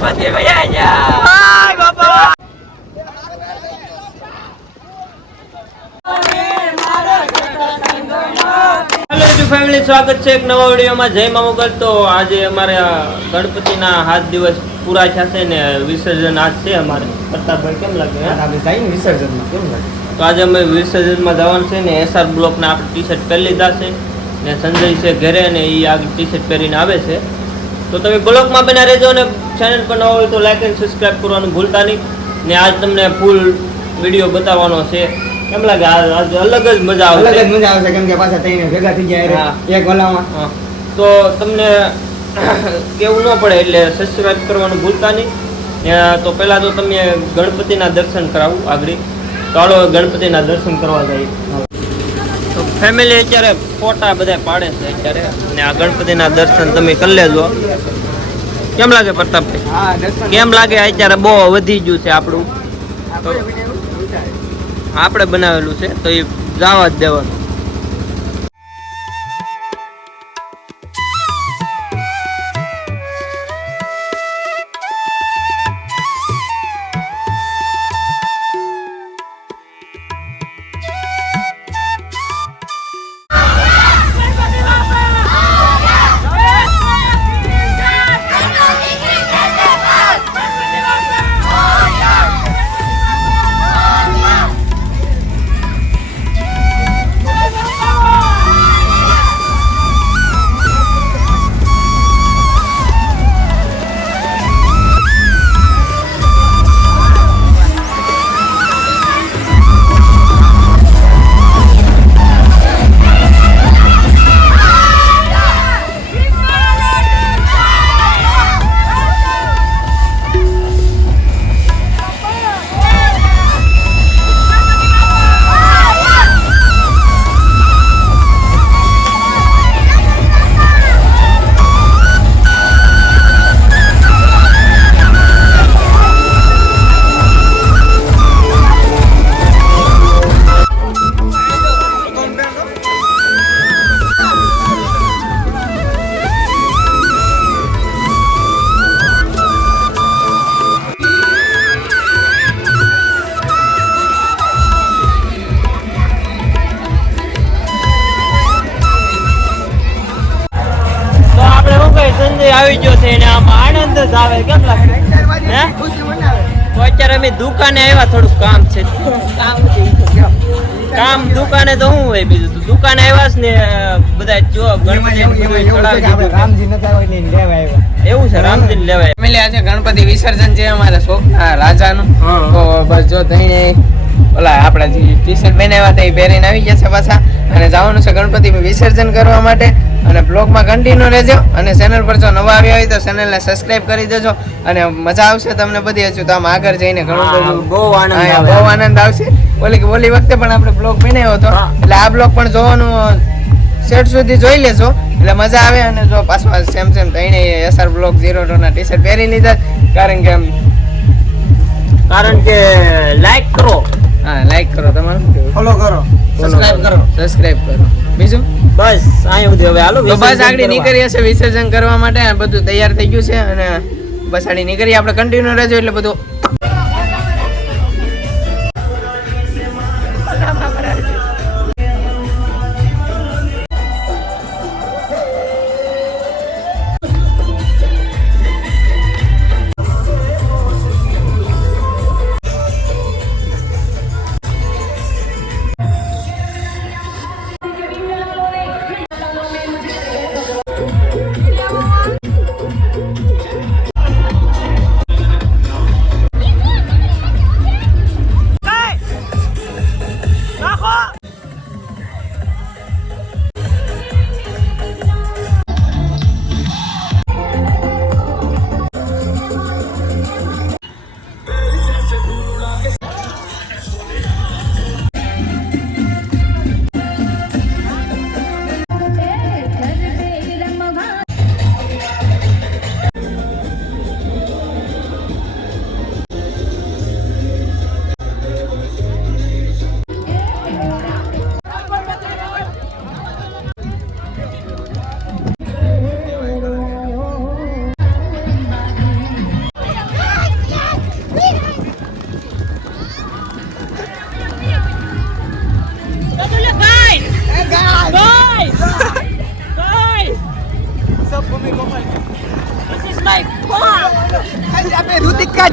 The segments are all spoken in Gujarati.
ગણપતિ ભૈયા જય બાપા ફેમિલી સ્વાગત છે એક નવા વિડીયોમાં જય મા મોગલ। તો આજે અમારે ગણપતિના 7 દિવસ પૂરા થયા છે ને વિસર્જન આજ છે અમારે। પ્રતાપભાઈ કેમ લાગે આપણે જઈને વિસર્જનમાં કેમ લાગે? તો આજે અમે વિસર્જનમાં જવાનું છે ને એસઆર બ્લોકના આપણે ટી શર્ટ પહેરી લીધા છે ને સંજય છે ઘરે ને એ આ ટી શર્ટ પહેરીને આવે છે। તો તમે બ્લોકમાં બના રહેજો ને ચેનલ પર નવા હોય તો લાઈક અને સબસ્ક્રાઈબ કરવાનું ભૂલતા નહીં ને આજ તમને ફૂલ વિડીયો બતાવવાનો છે। કેમ લાગે? આજ અલગ જ મજા આવશે કેમ કે પાછા તઈને ભેગા થઈ ગયા એક ઓલામાં તો તમને કેવું ન પડે એટલે સબસ્ક્રાઈબ કરવાનું ભૂલતા નહીં। તો પહેલાં તો તમે ગણપતિના દર્શન કરાવું આગળ। ચાલો ગણપતિના દર્શન કરવા જઈએ। તો ફેમિલી અત્યારે ફોટા બધા પાડે છે અત્યારે ને આ ગણપતિના દર્શન તમે કરી લેજો। કેમ લાગે પ્રતાપભાઈ? કેમ લાગે? અત્યારે બહુ વધી ગયું છે આપણું, આપણે બનાવેલું છે તો એ જવા જ દેવાનું। આવી ગયો છે ને આમ આનંદ જ આવે। કેમ લાગે? હે તો અત્યારે અમે દુકાને આવ્યા, થોડું કામ છે કામ દુકાને તો શું હોય બીજું? તો દુકાને આવ્યા છે ને બધા જો ગણપતિ રામજી નતા હોય ને લેવા આવ્યા એવું છે, રામજી લેવાય। ફેમિલી આજે ગણપતિ વિસર્જન છે અમારા શોખના રાજાનું। તો બસ જો તઈને ઓલા આપણા જે ટી શર્ટ બનાવ્યા હતા એ પહેરીને આવી જશે પાછા અને જવાનું છે ગણપતિ વિસર્જન કરવા માટે। અને બ્લોગમાં કન્ટિન્યુ રહેજો અને ચેનલ પર જો નવા આવ્યા હોય તો ચેનલને સબસ્ક્રાઇબ કરી દેજો અને મજા આવશે તમને બધી। હજુ તો આમ આગળ જઈને ઘણું બધું બહુ આનંદ આવશે। ઓલી વખતે પણ આપણે બ્લોગ બનાવ્યો હતો એટલે આ બ્લોગ પણ જોવાનું સેટ સુધી જોઈ લેજો એટલે મજા આવે। અને જો પાછું સેમ તઈને એસઆર બ્લોગ 02 ના ટી શર્ટ પહેરી લીધા કારણ કે લાઈક કરો। હા લાઈક કરો, તમારું ફોલો કરો, સબસ્ક્રાઇબ કરો બીજું બસ અહીં સુધી હવે હાલો તો બસ આગળ નીકળી હશે વિસર્જન કરવા માટે। બધું તૈયાર થઈ ગયું છે અને બસ આગળ નીકળી આપણે કન્ટિન્યુ રહેજો એટલે બધું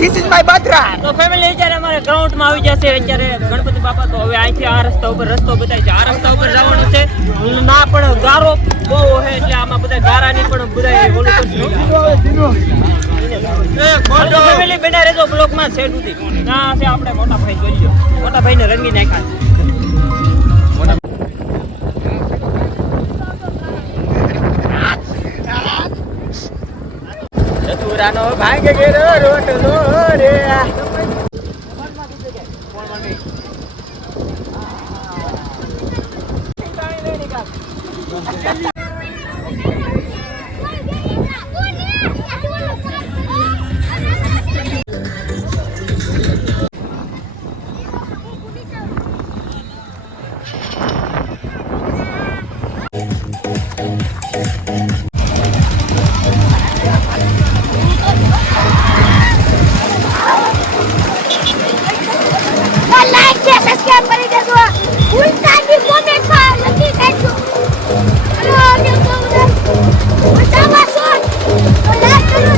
ધીસ ઇઝ માય બર્થરાય. તો ફેમિલી અત્યારે અમારે ગ્રાઉન્ડમાં આવી જશે અત્યારે ગણપતિ બાપા. તો હવે અહીંથી આ રસ્તા ઉપર રસ્તો બતાય છે. આ રસ્તા ઉપર જવાનું છે. ના પણ ગારો બહુ છે એટલે આમાં બધા ગારાની પણ બધા ઓલું કરશે. ફેમિલી બેઠા રહેજો બ્લોકમાં સેટ સુધી. ના છે આપણે મોટા ભાઈ જોઈ લો. મોટા ભાઈને રંગી નાખ્યા. ચતુરાનો ભાંગે ગેરો રોટલો રે. લાઈક છે સબસ્ક્રાઇબ કરી દેજો. ભૂલતા નહીં કોમેન્ટમાં લખી દેજો. હલો કેમ છો બધા? મજામાં છો? તો લાઈક કરો.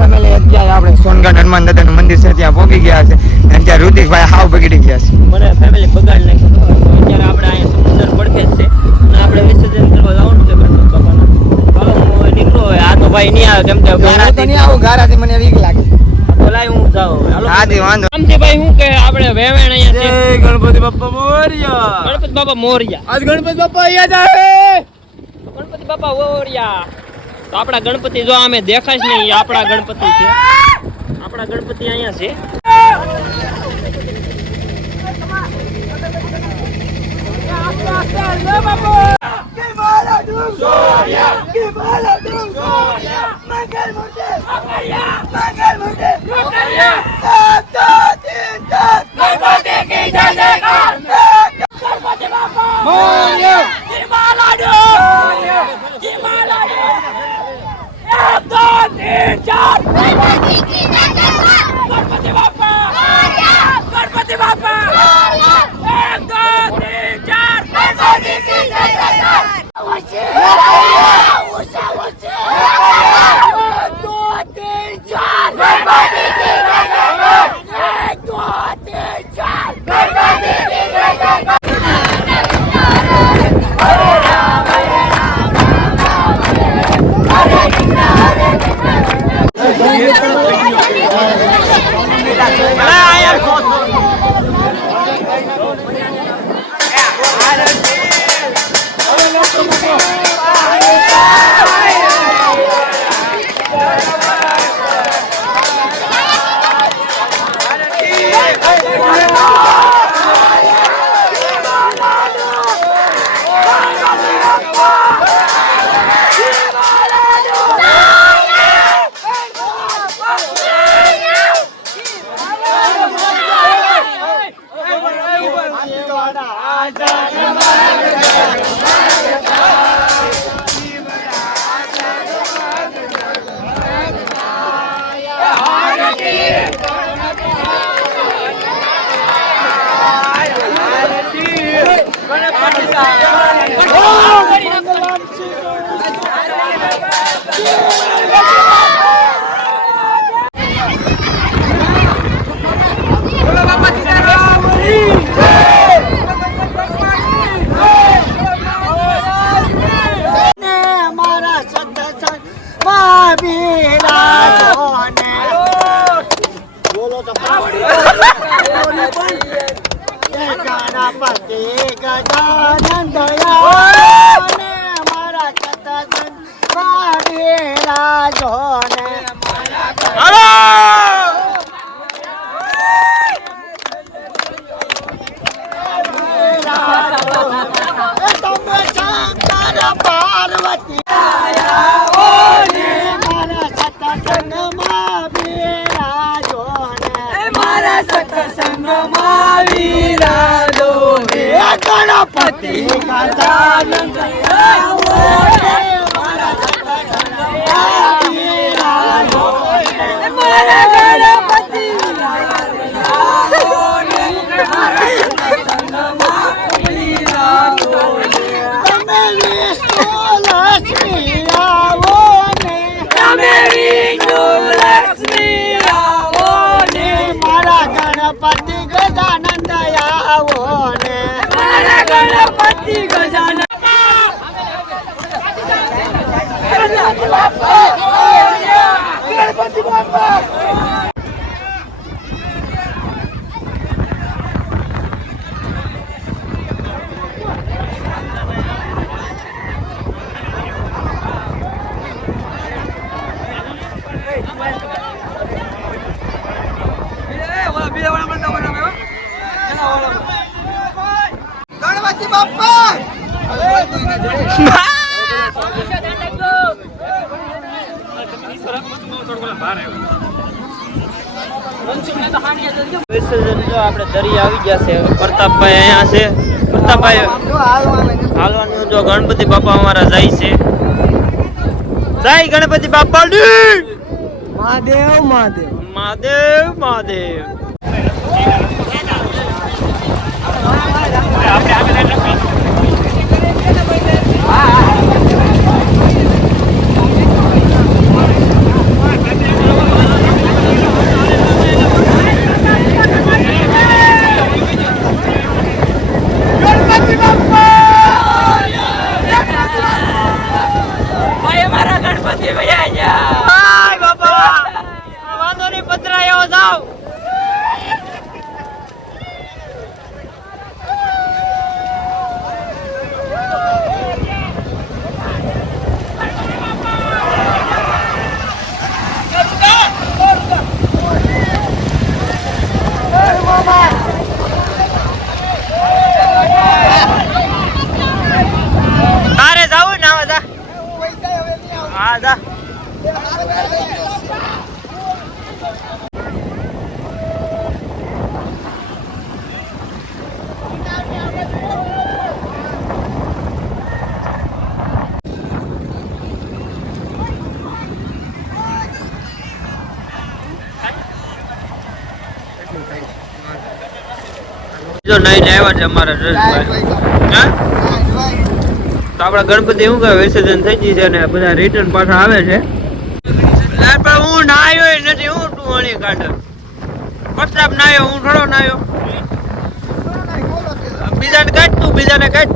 ફેમિલી અત્યારે આપણે સોનગઢ હનુમાન દાદાનું મંદિર છે ત્યાં પહોંચી ગયા છે અને ત્યાં ઋતિકભાઈ હાવ બગડી ગયા છે. મને ફેમિલી બગાડ નાખ્યો. તો અત્યારે આપણે અહીંયા સમુદ્ર પડખે જ છે અને આપણે વિસર્જન કરવા જવાનું છે ગણપતિ બાપાના. ચાલો હું નીકળો હવે. આ તો ભાઈ નહીં આવે કેમ કે હું તો નહીં આવું ગારાથી મને બીક લાગે. તો લાય હું જાઉં. હાલો આથી વાંધો. રામજીભાઈ હું કહે આપણે વેવેણ અહીંયા છે. ગણપતિ બાપ્પા મોરયા. ગણપતિ બાપા મોરયા. આજ ગણપતિ બાપ્પા અહીંયા જ આવે. ગણપતિ બાપા મોરયા. તો આપણા ગણપતિ જો અમે દેખાય જ નહીં. આપણા ગણપતિ છે. આપણા ગણપતિ અહીંયા છે. મારા બિરાજો ને હાલો તમે શંકર પાર્વતી મારા સતસંગમાં બિરાજો ને મારા સતસંગમાં બિરાજો ને ગણપતિ ગજાનંદ આવો ને મારા સતસંગમાં બિરાજો ને મારા ગણપતિ આવો ને મારા સતસંગમાં બિરાજો ને તમે વિષ્ણુ લક્ષ્મી આવો ને તમે વિષ્ણુ લક્ષ્મી આવો ને મારા ગણપતિ ગજાનંદ આવો ને મારા ગણપતિ ગજાનંદ ગણપતિ બાપા ગણપતિ બાપા વિસર્જન જો આપણે દરિયા આવી ગયા છે પ્રતાપભાઈ અહીંયા છે પ્રતાપભાઈ હાલવાનું જો ગણપતિ બાપા અમારા જાય છે જય ગણપતિ બાપા મહાદેવ મહાદેવ મહાદેવ મહાદેવ તારે જાવું ને આવા જા હા જા જો નહીં આવ્યા છે અમારા રસભાઈ હા તો આપડા ગણપતિ શું કહે વિસર્જન થઈ ગઈ છે ને બધા રિટર્ન પાછા આવે છે પણ હું ના આવ્યો નથી હું તું વળી કાઢ પ્રતાપ ના આવ્યો હું થોડો ના આવ્યો બીજાને કાઢ તું બીજાને કાઢ